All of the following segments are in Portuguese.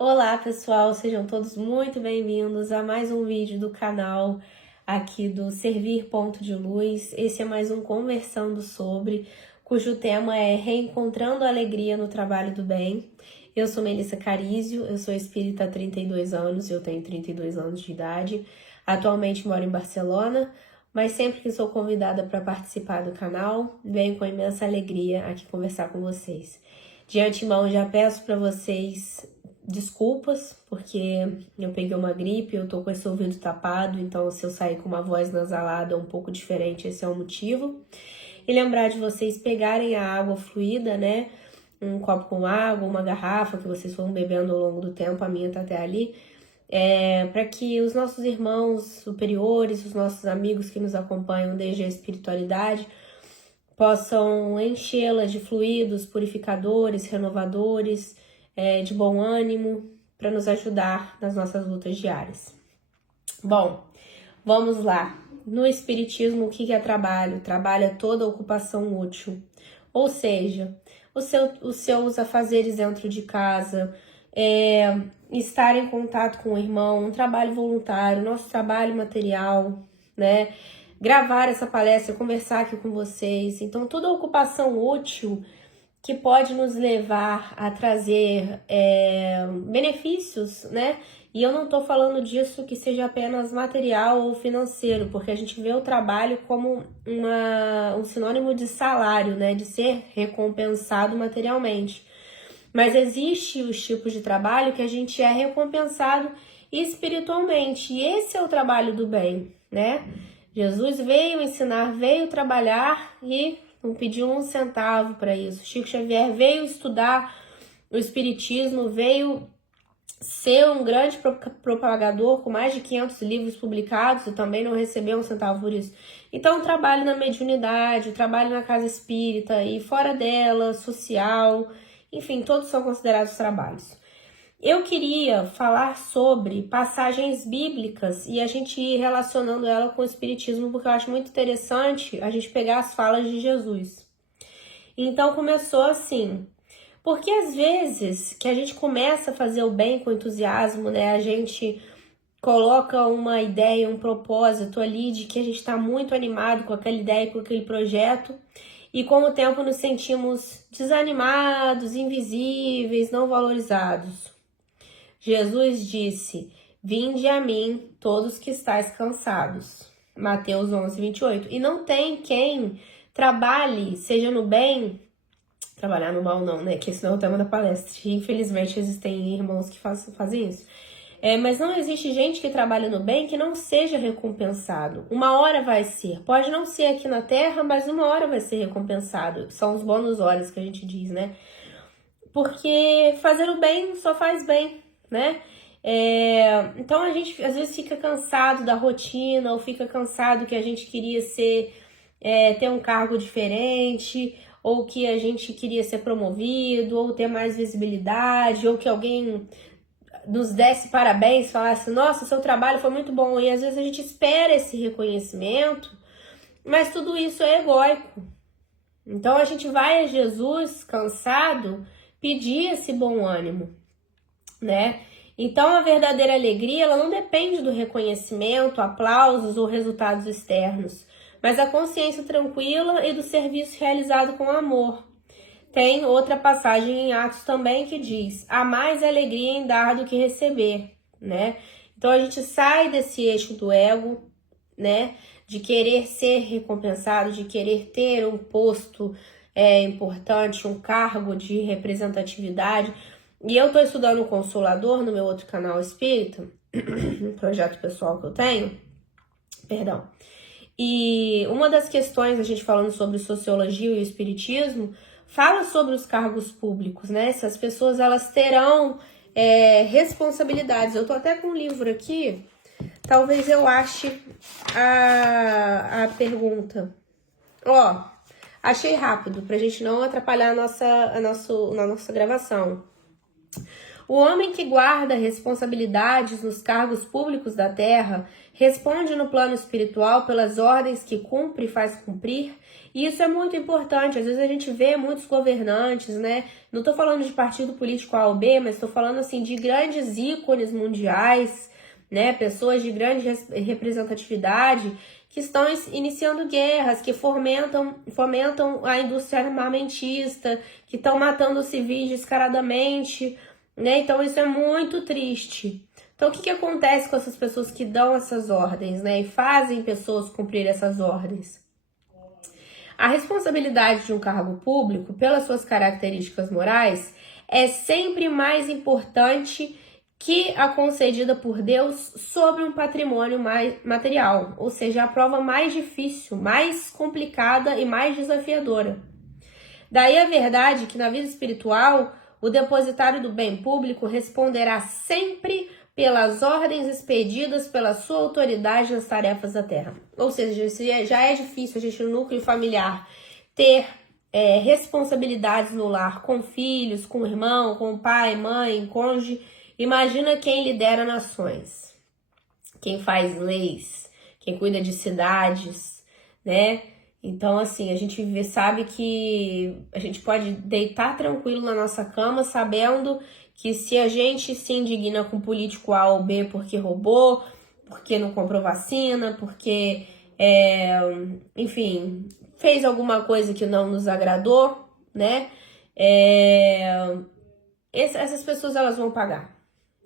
Olá pessoal, sejam todos muito bem-vindos a mais um vídeo do canal aqui do Servir Ponto de Luz. Esse é mais um Conversando Sobre, cujo tema é Reencontrando a Alegria no Trabalho do Bem. Eu sou Melissa Carizio, eu sou espírita há 32 anos, eu tenho 32 anos de idade. Atualmente moro em Barcelona, mas sempre que sou convidada para participar do canal, venho com imensa alegria aqui conversar com vocês. De antemão, já peço para vocês desculpas, porque eu peguei uma gripe, eu tô com esse ouvido tapado, então se eu sair com uma voz nasalada um pouco diferente, esse é o motivo. E lembrar de vocês pegarem a água fluida, né? Um copo com água, uma garrafa que vocês foram bebendo ao longo do tempo, a minha tá até ali, para que os nossos irmãos superiores, os nossos amigos que nos acompanham desde a espiritualidade, possam enchê-la de fluidos purificadores, renovadores, de bom ânimo, para nos ajudar nas nossas lutas diárias. Bom, vamos lá. No Espiritismo, o que é trabalho? Trabalho é toda ocupação útil. Ou seja, os seus afazeres dentro de casa, estar em contato com o irmão, um trabalho voluntário, nosso trabalho material, né? Gravar essa palestra, conversar aqui com vocês. Então, toda ocupação útil que pode nos levar a trazer benefícios, né? E eu não estou falando disso que seja apenas material ou financeiro, porque a gente vê o trabalho como um sinônimo de salário, né? De ser recompensado materialmente. Mas existe os tipos de trabalho que a gente é recompensado espiritualmente, e esse é o trabalho do bem, né? Jesus veio ensinar, veio trabalhar e não pediu um centavo para isso. Chico Xavier veio estudar o Espiritismo, veio ser um grande propagador com mais de 500 livros publicados e também não recebeu um centavo por isso. Então, o trabalho na mediunidade, o trabalho na casa espírita e fora dela, social, enfim, todos são considerados trabalhos. Eu queria falar sobre passagens bíblicas e a gente ir relacionando ela com o Espiritismo, porque eu acho muito interessante a gente pegar as falas de Jesus. Então começou assim, porque às vezes que a gente começa a fazer o bem com entusiasmo, né? A gente coloca uma ideia, um propósito ali de que a gente está muito animado com aquela ideia, com aquele projeto, e com o tempo nos sentimos desanimados, invisíveis, não valorizados. Jesus disse: vinde a mim, todos que estáis cansados. Mateus 11, 28. E não tem quem trabalhe, seja no bem, trabalhar no mal não, né? Que esse não é o tema da palestra. Infelizmente existem irmãos que fazem isso. Mas não existe gente que trabalha no bem que não seja recompensado. Uma hora vai ser. Pode não ser aqui na Terra, mas uma hora vai ser recompensado. São os bônus horas que a gente diz, né? Porque fazer o bem só faz bem, né? Então a gente às vezes fica cansado da rotina, ou fica cansado que a gente queria ter um cargo diferente, ou que a gente queria ser promovido, ou ter mais visibilidade, ou que alguém nos desse parabéns, falasse, nossa, seu trabalho foi muito bom. E às vezes a gente espera esse reconhecimento, mas tudo isso é egóico. Então a gente vai a Jesus cansado pedir esse bom ânimo, né? Então a verdadeira alegria, ela não depende do reconhecimento, aplausos ou resultados externos, mas da consciência tranquila e do serviço realizado com amor. Tem outra passagem em Atos também que diz: há mais alegria em dar do que receber, né? Então a gente sai desse eixo do ego, né? De querer ser recompensado, de querer ter um posto importante, um cargo de representatividade. E eu tô estudando o Consolador no meu outro canal espírita, um projeto pessoal que eu tenho, perdão. E uma das questões, a gente falando sobre sociologia e o espiritismo, fala sobre os cargos públicos, né? Se as pessoas elas terão responsabilidades. Eu tô até com um livro aqui, talvez eu ache a pergunta. Achei rápido, pra gente não atrapalhar a nossa gravação. O homem que guarda responsabilidades nos cargos públicos da terra responde no plano espiritual pelas ordens que cumpre e faz cumprir. E isso é muito importante. Às vezes a gente vê muitos governantes, né? Não estou falando de partido político A ou B, mas estou falando assim de grandes ícones mundiais, né? Pessoas de grande representatividade que estão iniciando guerras, que fomentam a indústria armamentista, que estão matando civis descaradamente, né? Então isso é muito triste. Então o que acontece com essas pessoas que dão essas ordens, né? E fazem pessoas cumprir essas ordens? A responsabilidade de um cargo público, pelas suas características morais, é sempre mais importante que a concedida por Deus sobre um patrimônio mais material, ou seja, a prova mais difícil, mais complicada e mais desafiadora. Daí a verdade que na vida espiritual, o depositário do bem público responderá sempre pelas ordens expedidas pela sua autoridade nas tarefas da terra. Ou seja, já é difícil a gente no núcleo familiar ter responsabilidades no lar com filhos, com irmão, com pai, mãe, cônjuge. Imagina quem lidera nações, quem faz leis, quem cuida de cidades, né? Então, assim, a gente sabe que a gente pode deitar tranquilo na nossa cama sabendo que se a gente se indigna com político A ou B porque roubou, porque não comprou vacina, porque, enfim, fez alguma coisa que não nos agradou, né? Essas pessoas, elas vão pagar,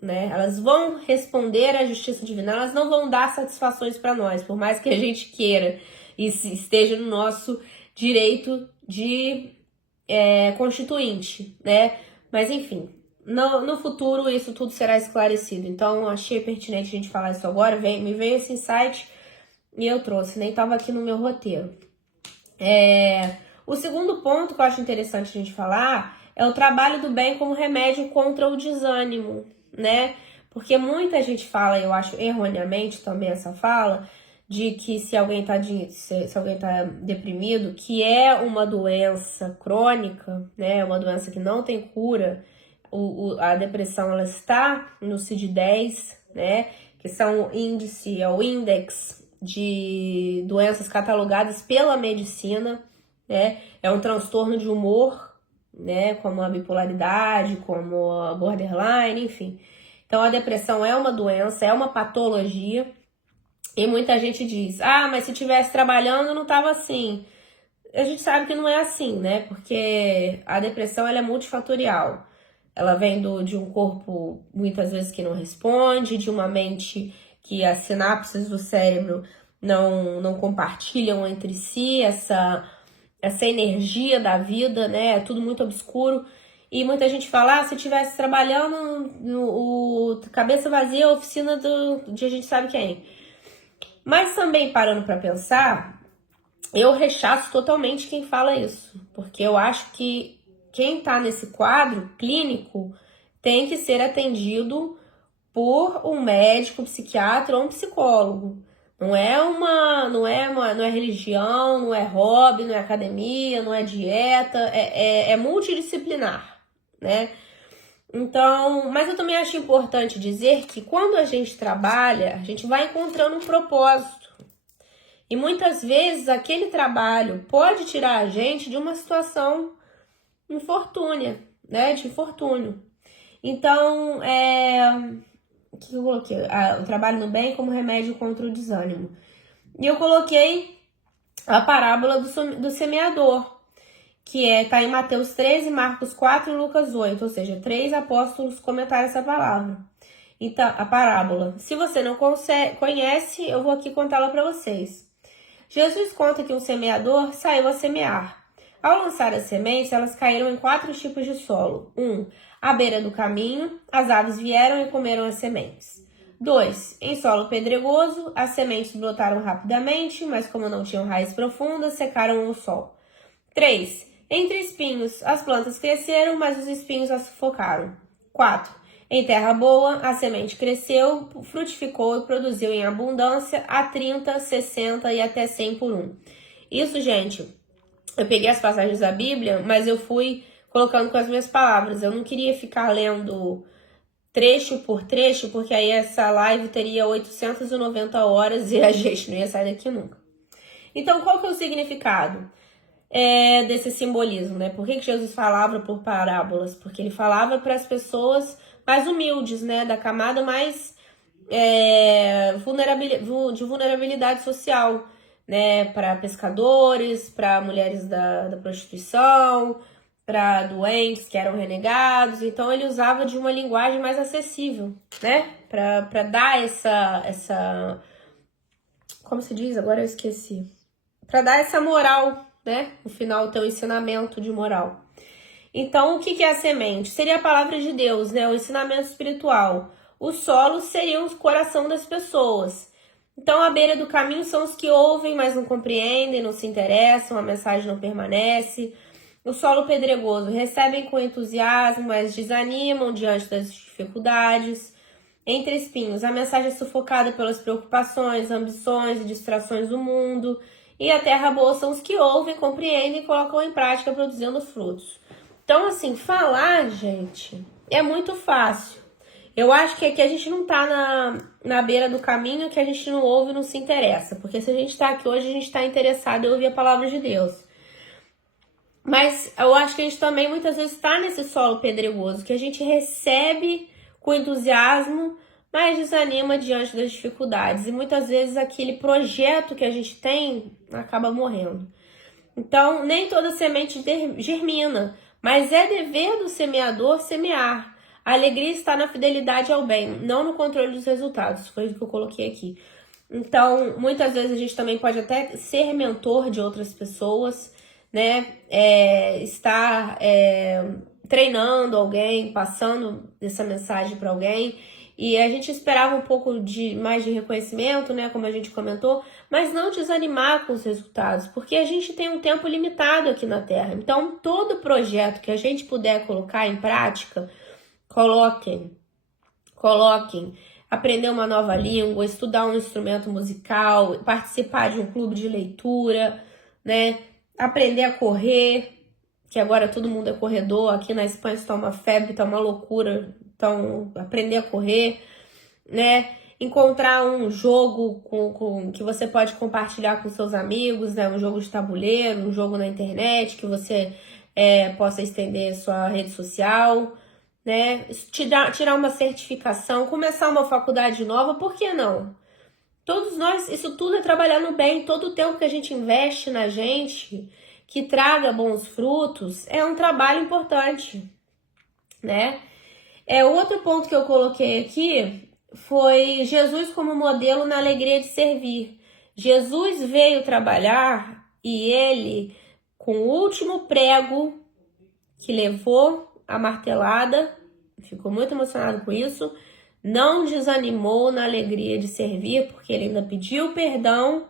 né? Elas vão responder à justiça divina, elas não vão dar satisfações para nós, por mais que a gente queira e esteja no nosso direito de constituinte, né? Mas enfim, no futuro isso tudo será esclarecido. Então achei pertinente a gente falar isso agora, me veio esse insight e eu trouxe, nem estava aqui no meu roteiro. O segundo ponto que eu acho interessante a gente falar é o trabalho do bem como remédio contra o desânimo, né? Porque muita gente fala, eu acho erroneamente também essa fala, de que se alguém tá deprimido, que é uma doença crônica, né? Uma doença que não tem cura. A depressão, ela está no CID-10, né? Que são o índex de doenças catalogadas pela medicina, né? É um transtorno de humor, né? Como a bipolaridade, como a borderline, enfim. Então a depressão é uma doença, é uma patologia. E muita gente diz, mas se estivesse trabalhando não tava assim. A gente sabe que não é assim, né? Porque a depressão, ela é multifatorial. Ela vem de um corpo, muitas vezes, que não responde, de uma mente que as sinapses do cérebro não compartilham entre si essa energia da vida, né? É tudo muito obscuro. E muita gente fala, se estivesse trabalhando cabeça vazia, oficina de a gente sabe quem. Mas também, parando para pensar, eu rechaço totalmente quem fala isso. Porque eu acho que quem tá nesse quadro clínico tem que ser atendido por um médico, psiquiatra ou um psicólogo. Não é religião, não é hobby, não é academia, não é dieta, é multidisciplinar, né? Então, mas eu também acho importante dizer que quando a gente trabalha, a gente vai encontrando um propósito. E muitas vezes aquele trabalho pode tirar a gente de uma situação infortúnia, né? De infortúnio. Então, o que eu coloquei? O trabalho no bem como remédio contra o desânimo. E eu coloquei a parábola do semeador, que tá em Mateus 13, Marcos 4 e Lucas 8, ou seja, 3 apóstolos comentaram essa palavra. Então, a parábola. Se você não conhece, eu vou aqui contá-la para vocês. Jesus conta que um semeador saiu a semear. Ao lançar as sementes, elas caíram em 4 tipos de solo. 1. À beira do caminho, as aves vieram e comeram as sementes. 2. Em solo pedregoso, as sementes brotaram rapidamente, mas como não tinham raiz profunda, secaram no sol. 3. Entre espinhos, as plantas cresceram, mas os espinhos as sufocaram. 4. Em terra boa, a semente cresceu, frutificou e produziu em abundância a 30, 60 e até 100 por 1. Isso, gente, eu peguei as passagens da Bíblia, mas eu fui colocando com as minhas palavras. Eu não queria ficar lendo trecho por trecho, porque aí essa live teria 890 horas e a gente não ia sair daqui nunca. Então, qual que é o significado desse simbolismo, né? Por que Jesus falava por parábolas? Porque ele falava para as pessoas mais humildes, né? Da camada mais de vulnerabilidade social, né? Para pescadores, para mulheres da prostituição, para doentes que eram renegados. Então ele usava de uma linguagem mais acessível, né? Para dar essa como se diz? Agora eu esqueci. Para dar essa moral, né? No final tem um ensinamento de moral. Então, o que é a semente? Seria a palavra de Deus, né? O ensinamento espiritual. O solo seria o coração das pessoas. Então, à beira do caminho são os que ouvem, mas não compreendem, não se interessam, a mensagem não permanece. O solo pedregoso recebem com entusiasmo, mas desanimam diante das dificuldades. Entre espinhos, a mensagem é sufocada pelas preocupações, ambições e distrações do mundo. E a terra boa são os que ouvem, compreendem e colocam em prática, produzindo frutos. Então, assim, falar, gente, é muito fácil. Eu acho que aqui a gente não tá na beira do caminho, que a gente não ouve e não se interessa. Porque se a gente tá aqui hoje, a gente tá interessado em ouvir a palavra de Deus. Mas eu acho que a gente também muitas vezes está nesse solo pedregoso, que a gente recebe com entusiasmo, mas desanima diante das dificuldades. E muitas vezes aquele projeto que a gente tem acaba morrendo. Então, nem toda semente germina, mas é dever do semeador semear. A alegria está na fidelidade ao bem, não no controle dos resultados. Foi o que eu coloquei aqui. Então, muitas vezes a gente também pode até ser mentor de outras pessoas, né? Estar treinando alguém, passando essa mensagem para alguém. E a gente esperava um pouco mais de reconhecimento, né? Como a gente comentou, mas não desanimar com os resultados, porque a gente tem um tempo limitado aqui na Terra. Então, todo projeto que a gente puder colocar em prática, coloquem. Aprender uma nova língua, estudar um instrumento musical, participar de um clube de leitura, né? Aprender a correr, que agora todo mundo é corredor. Aqui na Espanha está uma febre, está uma loucura. Então, aprender a correr, né? Encontrar um jogo que você pode compartilhar com seus amigos, né? Um jogo de tabuleiro, um jogo na internet que você possa estender sua rede social, né? Tirar uma certificação, começar uma faculdade nova, por que não? Todos nós, isso tudo é trabalhar no bem. Todo o tempo que a gente investe na gente, que traga bons frutos, é um trabalho importante, né? Outro ponto que eu coloquei aqui foi Jesus como modelo na alegria de servir. Jesus veio trabalhar e ele, com o último prego que levou a martelada, ficou muito emocionado com isso, não desanimou na alegria de servir, porque ele ainda pediu perdão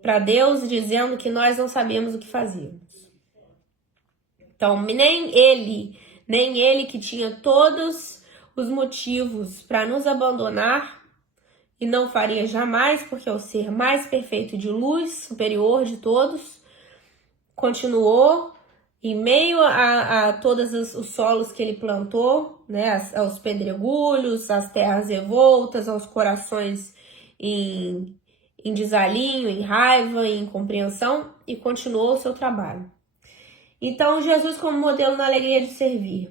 para Deus, dizendo que nós não sabíamos o que fazíamos. Então, nem ele que tinha todos os motivos para nos abandonar, e não faria jamais, porque é o ser mais perfeito de luz, superior de todos, continuou em meio a todos os solos que ele plantou, né, aos pedregulhos, às terras revoltas, aos corações em desalinho, em raiva, em incompreensão, e continuou o seu trabalho. Então, Jesus como modelo na alegria de servir.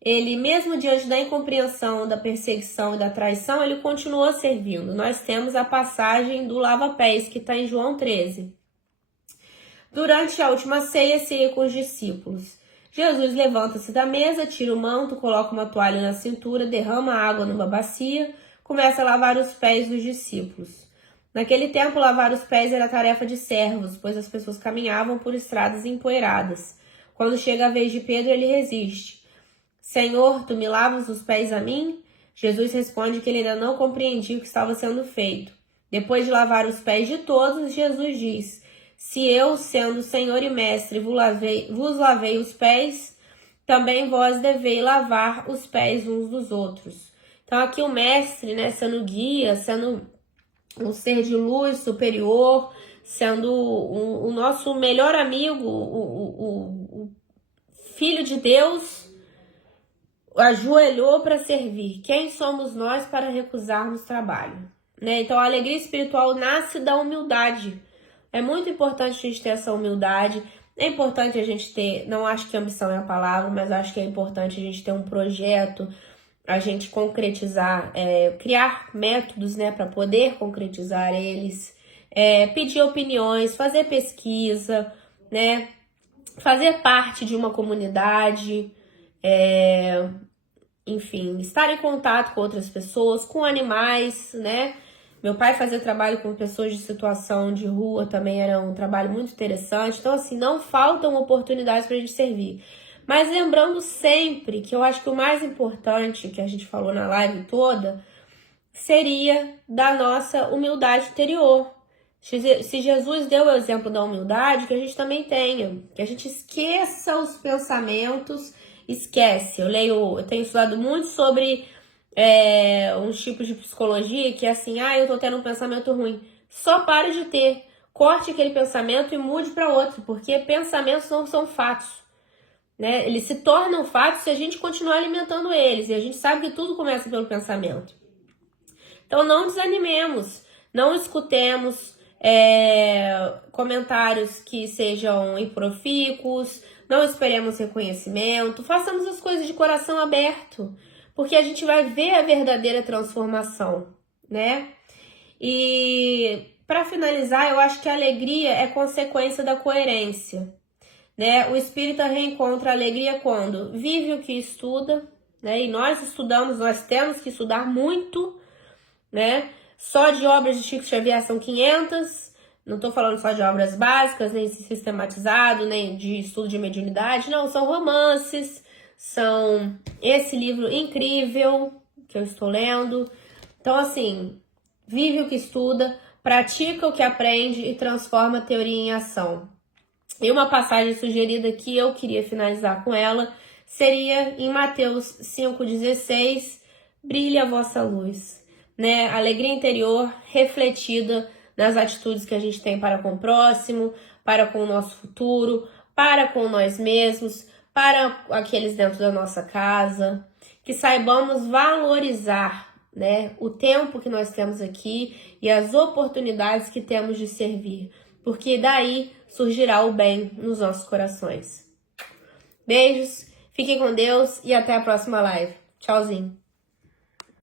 Ele, mesmo diante da incompreensão, da perseguição e da traição, ele continuou servindo. Nós temos a passagem do lava-pés, que está em João 13. Durante a última ceia com os discípulos. Jesus levanta-se da mesa, tira o manto, coloca uma toalha na cintura, derrama água numa bacia, começa a lavar os pés dos discípulos. Naquele tempo, lavar os pés era tarefa de servos, pois as pessoas caminhavam por estradas empoeiradas. Quando chega a vez de Pedro, ele resiste. Senhor, tu me lavas os pés a mim? Jesus responde que ele ainda não compreendia o que estava sendo feito. Depois de lavar os pés de todos, Jesus diz: se eu, sendo Senhor e Mestre, vos lavei os pés, também vós deveis lavar os pés uns dos outros. Então aqui o Mestre, né, sendo guia, sendo um ser de luz superior, sendo o nosso melhor amigo, o Filho de Deus, ajoelhou para servir. Quem somos nós para recusarmos trabalho? Né? Então, a alegria espiritual nasce da humildade. É muito importante a gente ter essa humildade. É importante a gente ter, não acho que ambição é a palavra, mas acho que é importante a gente ter um projeto, a gente concretizar, criar métodos, né, para poder concretizar eles, pedir opiniões, fazer pesquisa, né, fazer parte de uma comunidade, enfim, estar em contato com outras pessoas, com animais, né? Meu pai fazia trabalho com pessoas de situação de rua, também era um trabalho muito interessante. Então, assim, não faltam oportunidades para a gente servir. Mas lembrando sempre que eu acho que o mais importante, que a gente falou na live toda, seria da nossa humildade interior. Se Jesus deu o exemplo da humildade, que a gente também tenha. Que a gente esqueça os pensamentos. Esquece. Eu tenho estudado muito sobre uns tipos de psicologia que é assim, eu tô tendo um pensamento ruim. Só pare de ter. Corte aquele pensamento e mude para outro, porque pensamentos não são fatos. Né? Eles se tornam fatos se a gente continuar alimentando eles. E a gente sabe que tudo começa pelo pensamento. Então não desanimemos, não escutemos comentários que sejam improfícuos, não esperemos reconhecimento, façamos as coisas de coração aberto, porque a gente vai ver a verdadeira transformação, né? E para finalizar, eu acho que a alegria é consequência da coerência, né? O espírita reencontra a alegria quando vive o que estuda, né? E nós estudamos, nós temos que estudar muito, né? Só de obras de Chico Xavier são 500, não estou falando só de obras básicas, nem sistematizado, nem de estudo de mediunidade, não, são romances, são esse livro incrível que eu estou lendo. Então, assim, vive o que estuda, pratica o que aprende e transforma a teoria em ação. E uma passagem sugerida que eu queria finalizar com ela seria em Mateus 5,16, brilhe a vossa luz. Né? Alegria interior refletida nas atitudes que a gente tem para com o próximo, para com o nosso futuro, para com nós mesmos, para aqueles dentro da nossa casa, que saibamos valorizar, né, o tempo que nós temos aqui e as oportunidades que temos de servir, porque daí surgirá o bem nos nossos corações. Beijos, fiquem com Deus e até a próxima live. Tchauzinho.